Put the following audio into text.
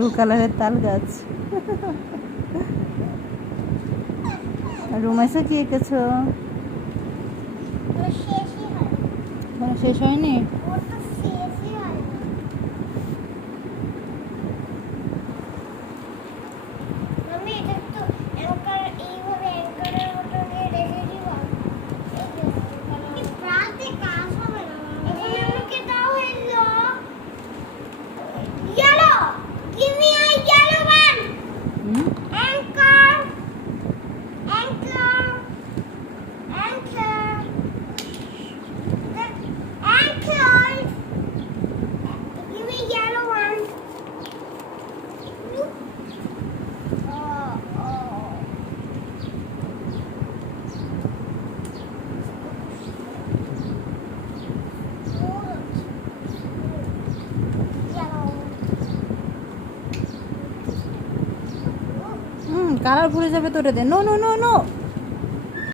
ব্লু কালারের তাল গাছ। রুমাইসা কি এঁকেছো? শেষ হয়নি? কালার ভরে যাবে তো ওটা দে। No no no no.